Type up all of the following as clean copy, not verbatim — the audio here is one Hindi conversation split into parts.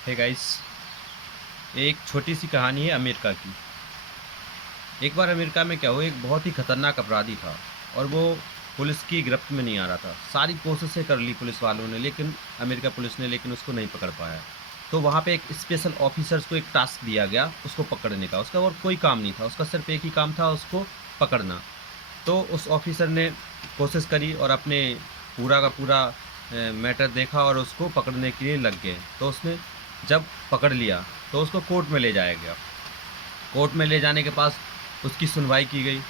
हे गाइस, एक छोटी सी कहानी है अमेरिका की। एक बार अमेरिका में क्या हुआ, एक बहुत ही खतरनाक अपराधी था और वो पुलिस की गिरफ्त में नहीं आ रहा था। सारी कोशिशें कर ली पुलिस वालों ने, लेकिन अमेरिका पुलिस ने लेकिन उसको नहीं पकड़ पाया। तो वहाँ पे एक स्पेशल ऑफिसर्स को एक टास्क दिया गया उसको पकड़ने का। उसका और कोई काम नहीं था, उसका सिर्फ एक ही काम था, उसको पकड़ना। तो उस ऑफिसर ने कोशिश करी और अपने पूरा का पूरा मैटर देखा और उसको पकड़ने के लिए लग गए। तो उसने जब पकड़ लिया तो उसको कोर्ट में ले जाया गया। कोर्ट में ले जाने के पास उसकी सुनवाई की गई।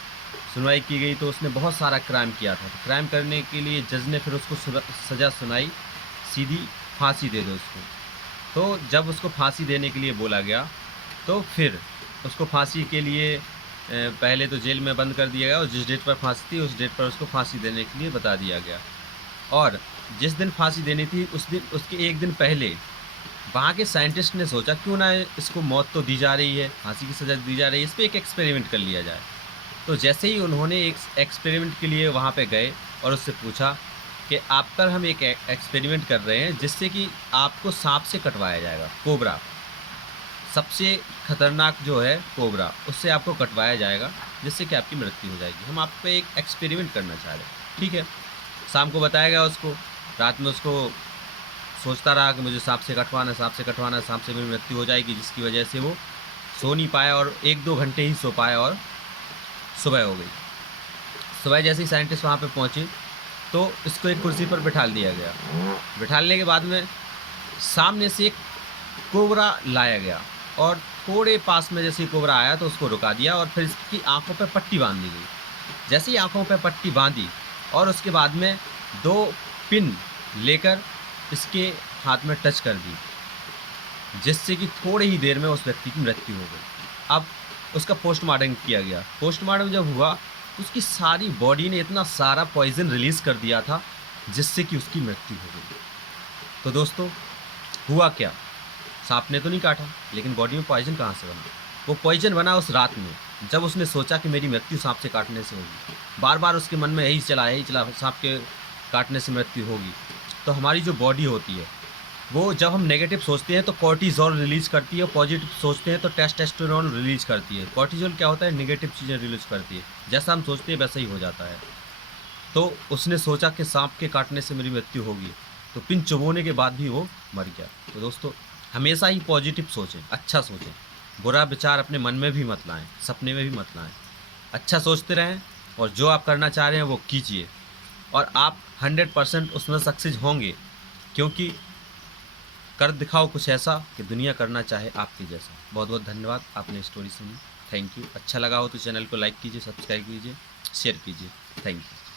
सुनवाई की गई तो उसने बहुत सारा क्राइम किया था। तो क्राइम करने के लिए जज ने फिर उसको सज़ा सुनाई, सीधी फांसी दे दो उसको। तो जब उसको फांसी देने के लिए बोला गया तो फिर उसको फांसी के लिए पहले तो जेल में बंद कर दिया गया और जिस डेट पर फांसी थी उस डेट पर उसको फांसी देने के लिए बता दिया गया। और जिस दिन फांसी देनी थी उस दिन, उसके एक दिन पहले वहाँ के साइंटिस्ट ने सोचा क्यों ना इसको मौत तो दी जा रही है, फांसी की सज़ा दी जा रही है, इस पे एक एक्सपेरिमेंट कर लिया जाए। तो जैसे ही उन्होंने एक एक्सपेरिमेंट के लिए वहाँ पे गए और उससे पूछा कि आप पर हम एक एक्सपेरिमेंट कर रहे हैं जिससे कि आपको सांप से कटवाया जाएगा, कोबरा, सबसे खतरनाक जो है कोबरा, उससे आपको कटवाया जाएगा जिससे कि आपकी मृत्यु हो जाएगी। हम आप पे एक एक्सपेरिमेंट करना चाह रहे हैं। ठीक है, शाम को बताया गया उसको। रात में उसको सोचता रहा कि मुझे सांप से कटवाना है, सांप से कटवाना है, सांप से मेरी मृत्यु हो जाएगी, जिसकी वजह से वो सो नहीं पाया और 1-2 घंटे ही सो पाया और सुबह हो गई। सुबह जैसे ही साइंटिस्ट वहाँ पे पहुँचे तो इसको एक कुर्सी पर बिठा दिया गया। बिठाने के बाद में सामने से एक कोबरा लाया गया और थोड़े पास में जैसे ही कोबरा आया तो उसको रुका दिया और फिर इसकी आँखों पे पट्टी बाँध दी गई। जैसे ही आँखों पे पट्टी बाँधी और उसके बाद में 2 पिन लेकर इसके हाथ में टच कर दी, जिससे कि थोड़ी ही देर में उस व्यक्ति की मृत्यु हो गई। अब उसका पोस्टमार्टम किया गया। पोस्टमार्टम जब हुआ, उसकी सारी बॉडी ने इतना सारा पॉइज़न रिलीज़ कर दिया था, जिससे कि उसकी मृत्यु हो गई। तो दोस्तों, हुआ क्या? सांप ने तो नहीं काटा, लेकिन बॉडी में पॉइज़न कहाँ से बना? वो पॉइज़न बना उस रात में, जब उसने सोचा कि मेरी मृत्यु सांप से काटने से होगी। बार-बार उसके मन में यही चला, सांप के काटने से मृत्यु होगी। तो हमारी जो बॉडी होती है, वो जब हम नेगेटिव सोचते हैं तो कॉर्टिज़ोल रिलीज़ करती है, पॉजिटिव सोचते हैं तो टेस्टोस्टेरोन रिलीज़ करती है। कॉर्टिज़ोल क्या होता है? नेगेटिव चीज़ें रिलीज़ करती है। जैसा हम सोचते हैं वैसा ही हो जाता है। तो उसने सोचा कि सांप के काटने से मेरी मृत्यु होगी, तो पिन चुभोने के बाद भी वो मर गया। तो दोस्तों, हमेशा ही पॉजिटिव सोचें, अच्छा सोचें। बुरा विचार अपने मन में भी मत लाएँ, सपने में भी मत लाएँ। अच्छा सोचते रहें और जो आप करना चाह रहे हैं वो कीजिए और आप 100% उसमें सक्सेस होंगे, क्योंकि कर दिखाओ कुछ ऐसा कि दुनिया करना चाहे आपके जैसा। बहुत बहुत धन्यवाद, आपने स्टोरी सुनी। Thank you. अच्छा लगा हो तो चैनल को लाइक कीजिए, सब्सक्राइब कीजिए, शेयर कीजिए। Thank you.